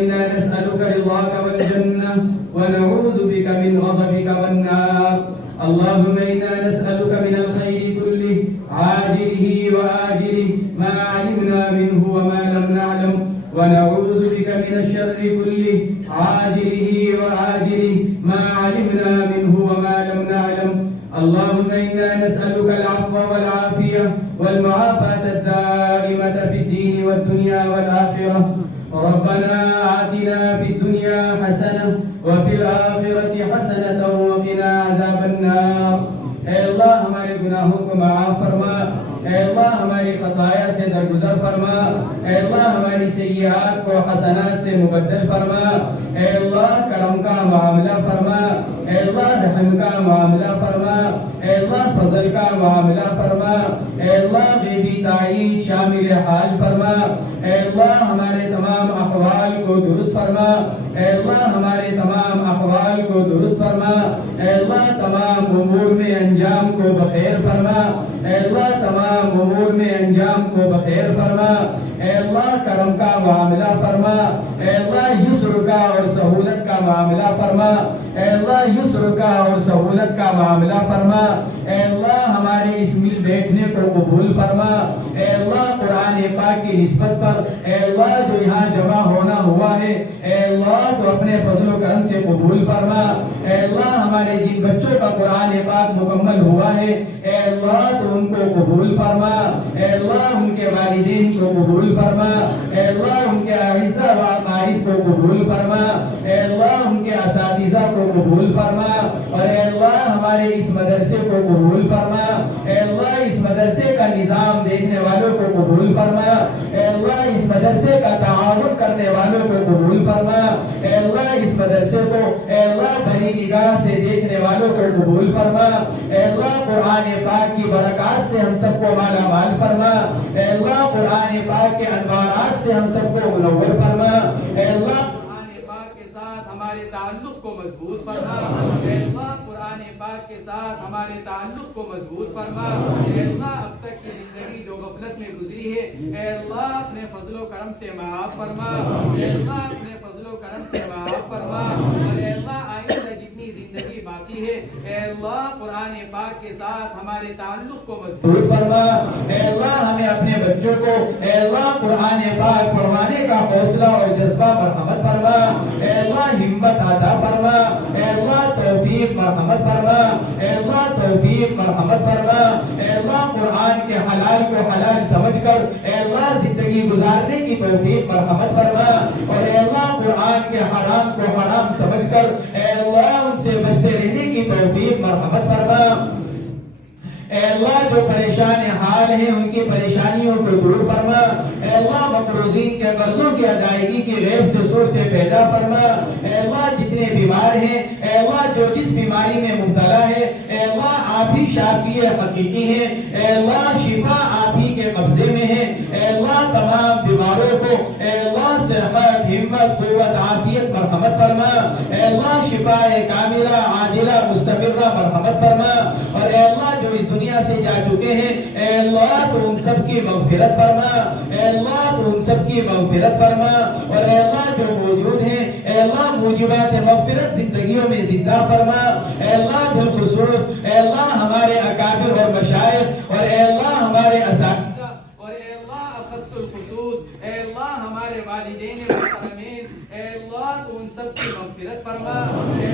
إنا نسألك رضاك والجنة ونعوذ بك من غضبك والنار. اللهم إنا نسألك من الخير كله عاجله وآجله ما علمنا منه وما لم نعلم، ونعوذ بك من الشر كله عاجله وآجله ما علمنا منه وما لم نعلم. اللهم إنا نسألك العفو والعافية والمعافاة الدائمة في الدين والدنيا والآخرة. ربنا آتنا في الدنيا حسنة وفي الآخرة حسنة وقنا عذاب النار. اے اللہ ہمارے گناہوں کو معاف فرما، اے اللہ ہماری خطایا سے درگزر فرما، اے اللہ ہماری سیئات کو حسنات سے مبدل فرما، اے اللہ کرم کا معاملہ فرما، اے اللہ رحم کا معاملہ فرما، اے اللہ فضل کا معاملہ فرما، اے اللہ غیبی تائید شامل حال فرما، اے اللہ ہمارے تمام احوال کو درست فرما، اے اللہ ہمارے تمام احوال کو درست فرما، اے اللہ تمام امور میں انجام کو بخیر فرما، اے اللہ تمام امور میں انجام کو بخیر فرما، اے اللہ کرم کا معاملہ فرما، اے اللہ یسر کا اور سہولت کا معاملہ فرما، اے اللہ یسر کا اور سہولت کا معاملہ فرما، اے اللہ ہمارے اس مل بیٹھنے کو قبول فرما، اے اللہ قرآن پاک کی نسبت پر اے اللہ جو یہاں جمع ہونا ہوا ہے اے اللہ تو اپنے فضل و کرم سے قبول فرما، اے اللہ ہمارے جن بچوں کا قرآن پاک مکمل ہوا ہے اے اللہ تو ان کو قبول فرما، اے اللہ ان کے والدین کو قبول فرما، اے اللہ ان کے اعزاء و اقارب کو قبول فرما، اے اللہ ان کے اساتذہ کو قبول فرما، اور اے اللہ ہمارے اس مدرسے کو قبول فرما، اے اللہ اس مدرسے کا نظام دیکھنے والوں کو قبول فرما، اے اللہ اس مدرسے کا تعاون کرنے والوں کو قبول فرما، اے اللہ اس مدرسے کو اے اللہ بڑی نگاہ سے دیکھنے والوں کو قبول فرما، اے اللہ قرآن پاک کی برکات سے ہم سب کو مالا مال فرما، اے اللہ قرآن پاک کے انوارات سے ہم سب کو منور فرما، اے اللہ قرآن پاک کے ساتھ ہمارے تعلق کو مضبوط فرما، اے اللہ قرآن پاک کے ساتھ ہمارے تعلق کو مضبوط فرما، اے اللہ اب تک کی زندگی جو غفلت میں گزری ہے اے اللہ اپنے فضل و کرم سے معاف فرما، اے اللہ اپنے فضل و کرم سے معاف فرما، اور اے اللہ آئندہ جتنی زندگی باقی ہے اے اللہ قرآن پاک کے ساتھ ہمارے تعلق کو مضبوط فرما، اے اللہ ہمیں اپنے بچوں کو اے اللہ قرآن پاک پڑھوانے کا حوصلہ اور جذبہ مرحمت فرما، اے اللہ ہمت عطا فرما، اے اللہ توفیق مرحمت فرما، اے اللہ توفیق مرحمت فرما، اے اللہ قرآن کے حلال کو حلال سمجھ کر اے اللہ زندگی گزارنے کی توفیق مرحمت فرما، اور اے اللہ قرآن کے حرام کو حرام سمجھ کر اے اللہ ان سے بچتے رہنے کی توفیق مرحمت فرما، اے اللہ جو پریشان حال ہیں ان کی پریشانیوں کو دور فرما، اے اللہ مقروضین کے قرضوں کی ادائیگی کی غیب سے صورتیں پیدا فرما، اے اللہ جتنے بیمار ہیں اے اللہ جو جس بیماری میں مبتلا ہے اے اللہ آپ ہی شافی حقیقی ہیں، اے اللہ شفا آپ ہی کے قبضے میں ہے، اے اللہ تمام بیماروں کو اے اللہ صحت ہمت قوت عافیت مرحمت فرما، اے اللہ شفا کاملہ عاجلہ مستمرہ مرحمت فرما، اور اے اللہ جو اس دنیا سے جا چکے ہیں اے اللہ تو ان سب کی مغفرت فرما، اے اللہ تو ان سب کی مغفرت فرما، اور اے اللہ جو موجود ہیں اے اللہ موجبات مغفرت زندگیوں میں زندہ فرما، اے اللہ بالخصوص اے اللہ ہمارے اکابر اور مشائخ اور اے اللہ ہمارے اساتذہ اور اے اللہ اخص الخصوص اے اللہ ہمارے والدین محترمین اے اللہ تو ان سب کی مغفرت فرما، اے